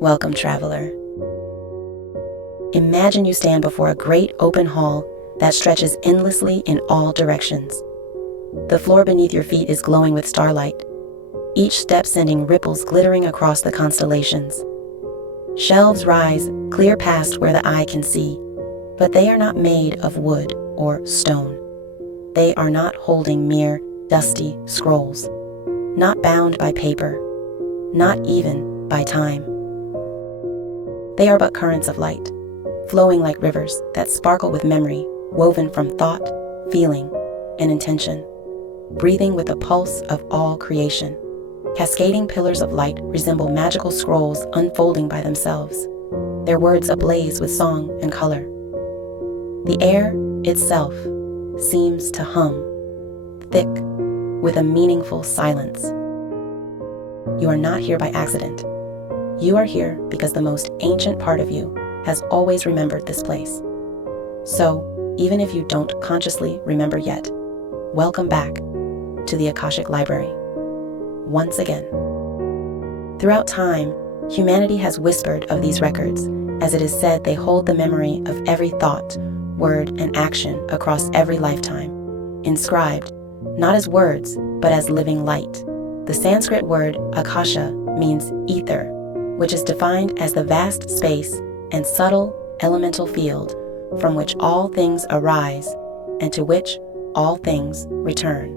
Welcome, traveler. Imagine you stand before a great open hall that stretches endlessly in all directions. The floor beneath your feet is glowing with starlight, each step sending ripples glittering across the constellations. Shelves rise clear past where the eye can see, but they are not made of wood or stone. They are not holding mere dusty scrolls, not bound by paper, not even by time. They are but currents of light, flowing like rivers that sparkle with memory, woven from thought, feeling, and intention, breathing with the pulse of all creation. Cascading pillars of light resemble magical scrolls unfolding by themselves, their words ablaze with song and color. The air itself seems to hum, thick with a meaningful silence. You are not here by accident. You are here because the most ancient part of you has always remembered this place. So, even if you don't consciously remember yet, welcome back to the Akashic Library. Once again. Throughout time, humanity has whispered of these records, as it is said they hold the memory of every thought, word, and action across every lifetime, inscribed, not as words, but as living light. The Sanskrit word Akasha means ether, which is defined as the vast space and subtle elemental field from which all things arise and to which all things return.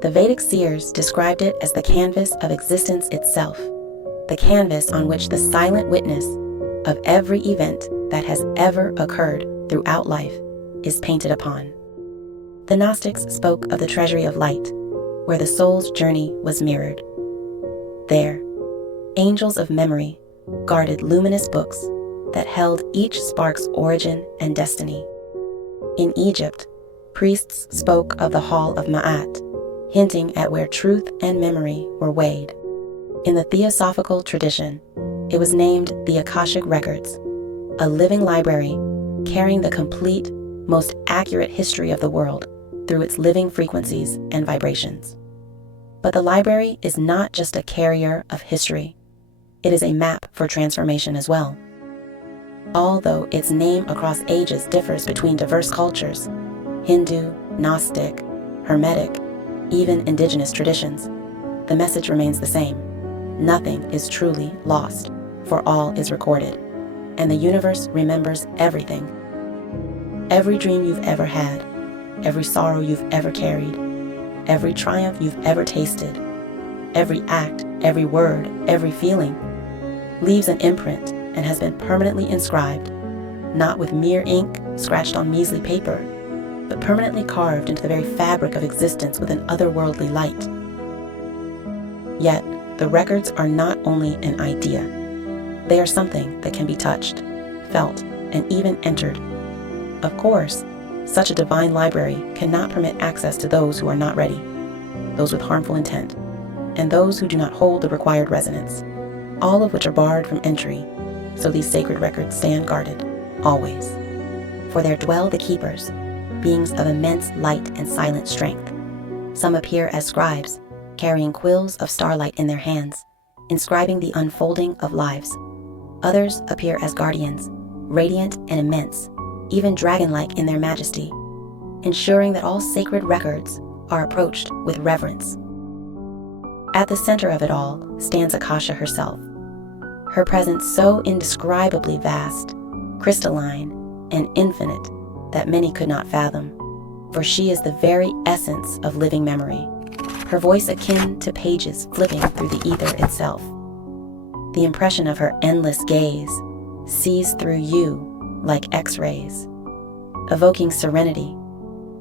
The Vedic seers described it as the canvas of existence itself, the canvas on which the silent witness of every event that has ever occurred throughout life is painted upon. The Gnostics spoke of the treasury of light, where the soul's journey was mirrored. There, angels of memory guarded luminous books that held each spark's origin and destiny. In Egypt, priests spoke of the Hall of Ma'at, hinting at where truth and memory were weighed. In the Theosophical tradition, it was named the Akashic Records, a living library carrying the complete, most accurate history of the world through its living frequencies and vibrations. But the library is not just a carrier of history. It is a map for transformation as well. Although its name across ages differs between diverse cultures, Hindu, Gnostic, Hermetic, even indigenous traditions, the message remains the same. Nothing is truly lost, for all is recorded, and the universe remembers everything. Every dream you've ever had, every sorrow you've ever carried, every triumph you've ever tasted, every act, every word, every feeling, leaves an imprint and has been permanently inscribed, not with mere ink scratched on measly paper, but permanently carved into the very fabric of existence with an otherworldly light. Yet, the records are not only an idea. They are something that can be touched, felt, and even entered. Of course, such a divine library cannot permit access to those who are not ready, those with harmful intent, and those who do not hold the required resonance, all of which are barred from entry, so these sacred records stand guarded, always. For there dwell the keepers, beings of immense light and silent strength. Some appear as scribes, carrying quills of starlight in their hands, inscribing the unfolding of lives. Others appear as guardians, radiant and immense, even dragon-like in their majesty, ensuring that all sacred records are approached with reverence. At the center of it all stands Akasha herself, her presence so indescribably vast, crystalline, and infinite that many could not fathom, for she is the very essence of living memory, her voice akin to pages flipping through the ether itself. The impression of her endless gaze sees through you like X-rays, evoking serenity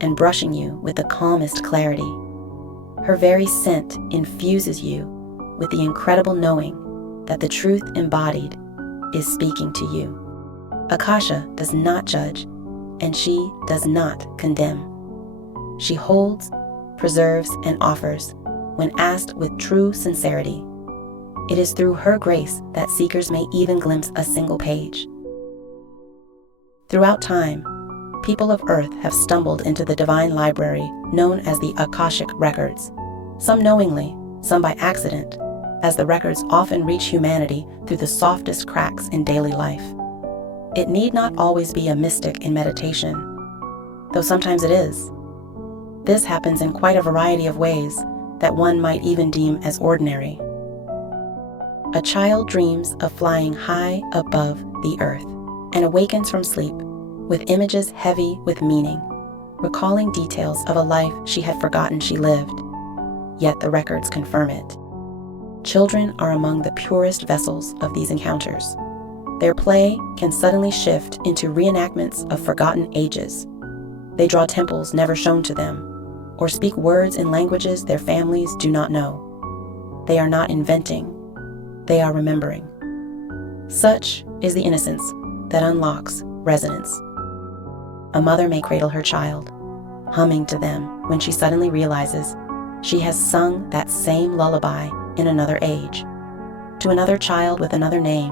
and brushing you with the calmest clarity. Her very scent infuses you with the incredible knowing that the truth embodied is speaking to you. Akasha does not judge, and she does not condemn. She holds, preserves, and offers when asked with true sincerity. It is through her grace that seekers may even glimpse a single page. Throughout time, people of Earth have stumbled into the divine library known as the Akashic Records, some knowingly, some by accident, as the records often reach humanity through the softest cracks in daily life. It need not always be a mystic in meditation, though sometimes it is. This happens in quite a variety of ways that one might even deem as ordinary. A child dreams of flying high above the earth and awakens from sleep with images heavy with meaning, recalling details of a life she had forgotten she lived, yet the records confirm it. Children are among the purest vessels of these encounters. Their play can suddenly shift into reenactments of forgotten ages. They draw temples never shown to them, or speak words in languages their families do not know. They are not inventing, they are remembering. Such is the innocence that unlocks resonance. A mother may cradle her child, humming to them when she suddenly realizes she has sung that same lullaby in another age, to another child with another name,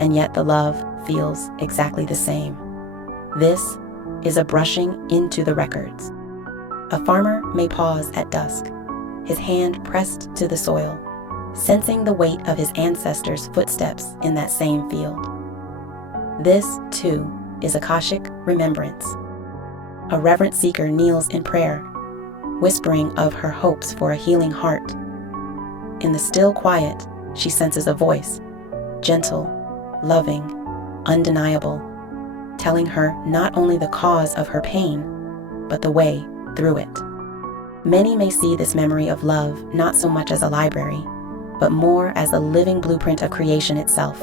and yet the love feels exactly the same. This is a brushing into the records. A farmer may pause at dusk, his hand pressed to the soil, sensing the weight of his ancestors' footsteps in that same field. This, too, is Akashic remembrance. A reverent seeker kneels in prayer, whispering of her hopes for a healing heart. In the still quiet, she senses a voice, gentle, loving, undeniable, telling her not only the cause of her pain, but the way through it. Many may see this memory of love not so much as a library, but more as the living blueprint of creation itself,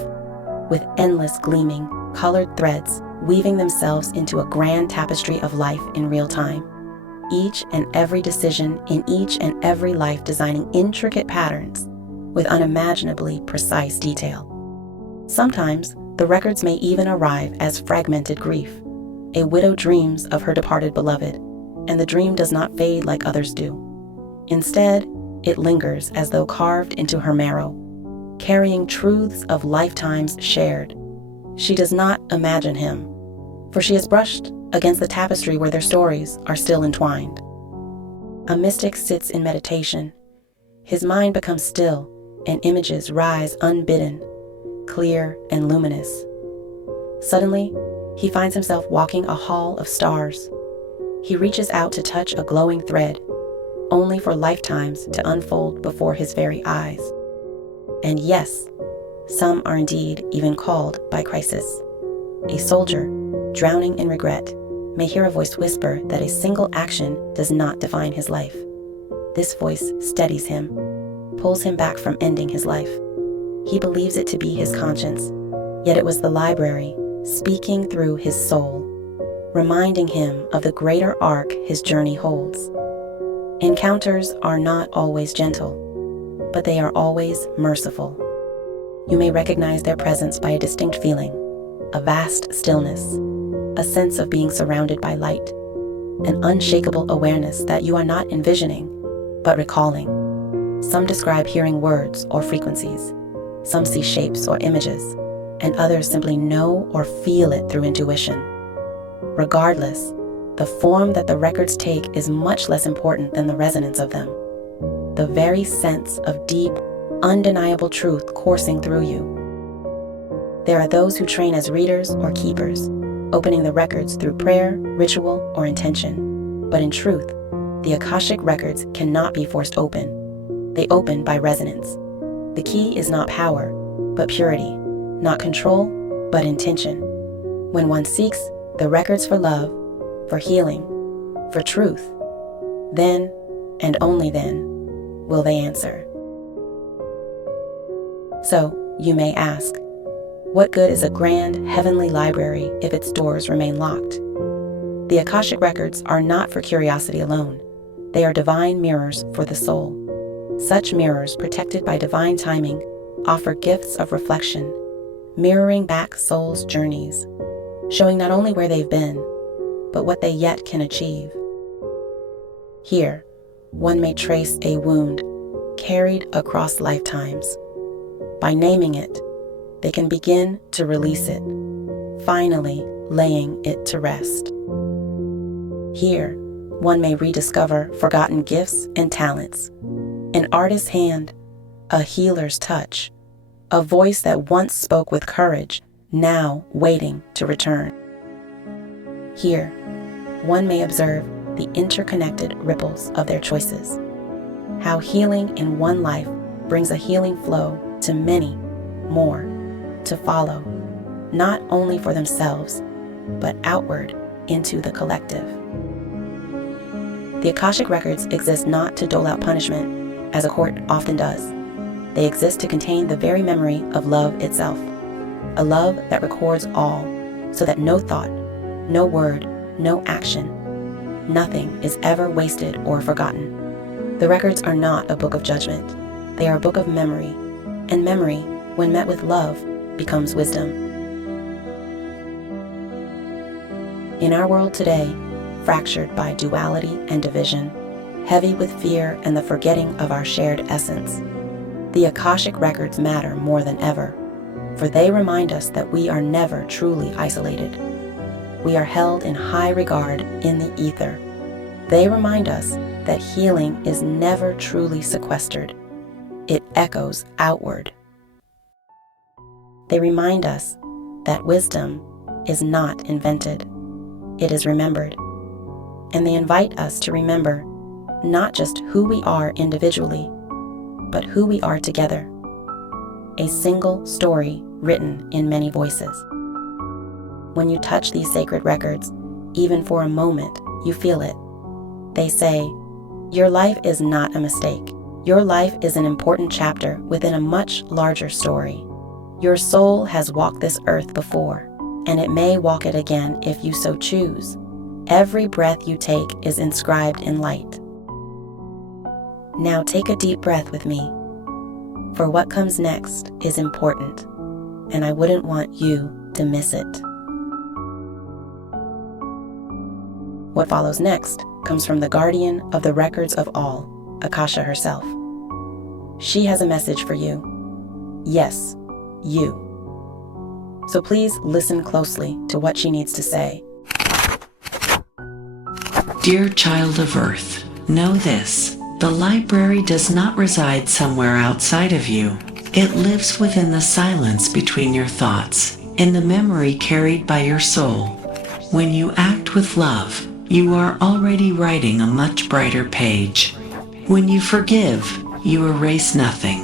with endless gleaming, colored threads weaving themselves into a grand tapestry of life in real time. Each and every decision in each and every life designing intricate patterns with unimaginably precise detail. Sometimes, the records may even arrive as fragmented grief. A widow dreams of her departed beloved, and the dream does not fade like others do. Instead, it lingers as though carved into her marrow, carrying truths of lifetimes shared. She does not imagine him, for she has brushed against the tapestry where their stories are still entwined. A mystic sits in meditation. His mind becomes still, and images rise unbidden, clear and luminous. Suddenly, he finds himself walking a hall of stars. He reaches out to touch a glowing thread, only for lifetimes to unfold before his very eyes. And yes, some are indeed even called by crisis. A soldier, drowning in regret, may hear a voice whisper that a single action does not define his life. This voice steadies him, pulls him back from ending his life. He believes it to be his conscience, yet it was the library speaking through his soul, reminding him of the greater arc his journey holds. Encounters are not always gentle, but they are always merciful. You may recognize their presence by a distinct feeling, a vast stillness, a sense of being surrounded by light, an unshakable awareness that you are not envisioning, but recalling. Some describe hearing words or frequencies, some see shapes or images, and others simply know or feel it through intuition. Regardless, the form that the records take is much less important than the resonance of them. The very sense of deep, undeniable truth coursing through you. There are those who train as readers or keepers, opening the records through prayer, ritual, or intention. But in truth, the Akashic records cannot be forced open. They open by resonance. The key is not power, but purity, not control, but intention. When one seeks the records for love, for healing, for truth, then, and only then, will they answer. So, you may ask, what good is a grand, heavenly library if its doors remain locked? The Akashic records are not for curiosity alone. They are divine mirrors for the soul. Such mirrors, protected by divine timing, offer gifts of reflection, mirroring back souls' journeys, showing not only where they've been, but what they yet can achieve. Here, one may trace a wound carried across lifetimes. By naming it, they can begin to release it, finally laying it to rest. Here, one may rediscover forgotten gifts and talents. An artist's hand, a healer's touch, a voice that once spoke with courage, now waiting to return. Here, one may observe the interconnected ripples of their choices, how healing in one life brings a healing flow to many more to follow, not only for themselves, but outward into the collective. The Akashic Records exist not to dole out punishment, as a court often does. They exist to contain the very memory of love itself, a love that records all, so that no thought, no word, no action, nothing is ever wasted or forgotten. The records are not a book of judgment. They are a book of memory, and memory, when met with love, becomes wisdom. In our world today, fractured by duality and division, heavy with fear and the forgetting of our shared essence, the Akashic Records matter more than ever, for they remind us that we are never truly isolated. We are held in high regard in the ether. They remind us that healing is never truly sequestered. It echoes outward. They remind us that wisdom is not invented. It is remembered. And they invite us to remember not just who we are individually, but who we are together. A single story written in many voices. When you touch these sacred records, even for a moment, you feel it. They say, your life is not a mistake. Your life is an important chapter within a much larger story. Your soul has walked this earth before, and it may walk it again if you so choose. Every breath you take is inscribed in light. Now take a deep breath with me, for what comes next is important, and I wouldn't want you to miss it. What follows next comes from the guardian of the records of all, Akasha herself. She has a message for you. Yes, you. So please listen closely to what she needs to say. Dear child of Earth, know this. The library does not reside somewhere outside of you. It lives within the silence between your thoughts, in the memory carried by your soul. When you act with love, you are already writing a much brighter page. When you forgive, you erase nothing.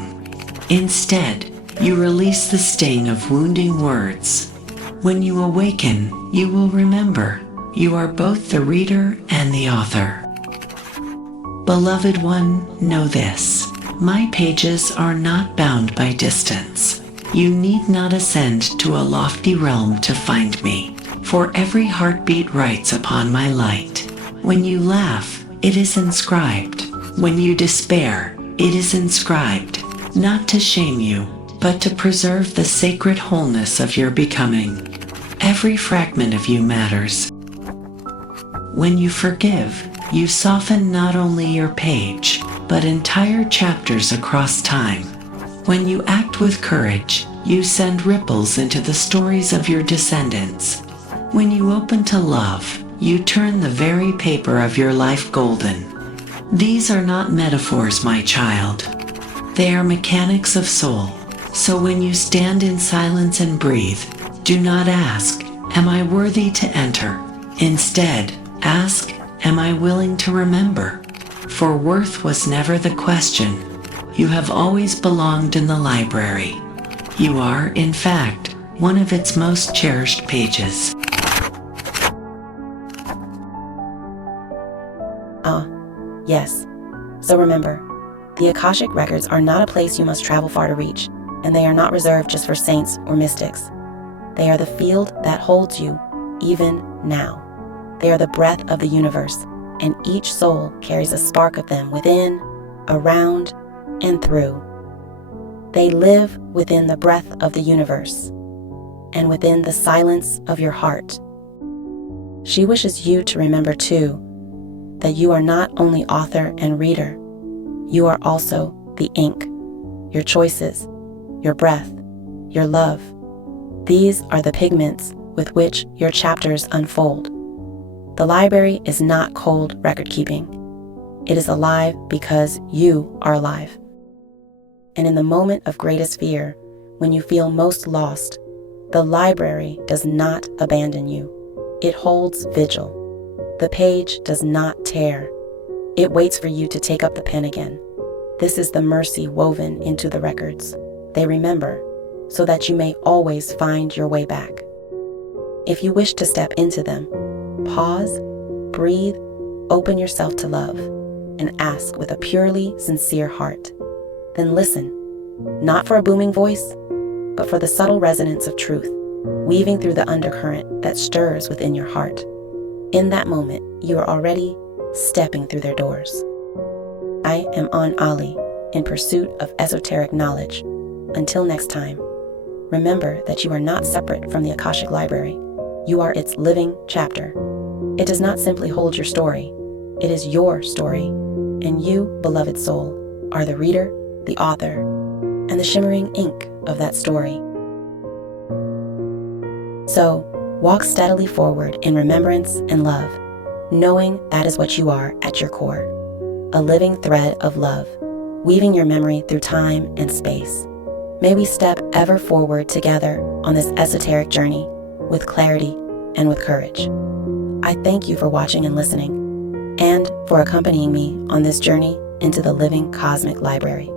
Instead, you release the sting of wounding words. When you awaken, you will remember you are both the reader and the author. Beloved one, know this. My pages are not bound by distance. You need not ascend to a lofty realm to find me, for every heartbeat writes upon my light. When you laugh, it is inscribed. When you despair, it is inscribed, not to shame you, but to preserve the sacred wholeness of your becoming. Every fragment of you matters. When you forgive, you soften not only your page, but entire chapters across time. When you act with courage, you send ripples into the stories of your descendants. When you open to love, you turn the very paper of your life golden. These are not metaphors, my child. They are mechanics of soul. So when you stand in silence and breathe, do not ask, am I worthy to enter? Instead, ask, am I willing to remember? For worth was never the question. You have always belonged in the library. You are, in fact, one of its most cherished pages. Yes. So remember, the Akashic Records are not a place you must travel far to reach, and they are not reserved just for saints or mystics. They are the field that holds you, even now. They are the breath of the universe, and each soul carries a spark of them within, around, and through. They live within the breath of the universe, and within the silence of your heart. She wishes you to remember, too, that you are not only author and reader, you are also the ink, your choices, your breath, your love. These are the pigments with which your chapters unfold. The library is not cold record keeping. It is alive because you are alive. And in the moment of greatest fear, when you feel most lost, the library does not abandon you. It holds vigil. The page does not tear. It waits for you to take up the pen again. This is the mercy woven into the records. They remember, so that you may always find your way back. If you wish to step into them, pause, breathe, open yourself to love, and ask with a purely sincere heart. Then listen, not for a booming voice, but for the subtle resonance of truth, weaving through the undercurrent that stirs within your heart. In that moment, you are already stepping through their doors. I am Aun'Ahli, in pursuit of esoteric knowledge. Until next time, remember that you are not separate from the Akashic Library. You are its living chapter. It does not simply hold your story. It is your story. And you, beloved soul, are the reader, the author, and the shimmering ink of that story. So, walk steadily forward in remembrance and love, knowing that is what you are at your core, a living thread of love, weaving your memory through time and space. May we step ever forward together on this esoteric journey with clarity and with courage. I thank you for watching and listening, and for accompanying me on this journey into the living cosmic library.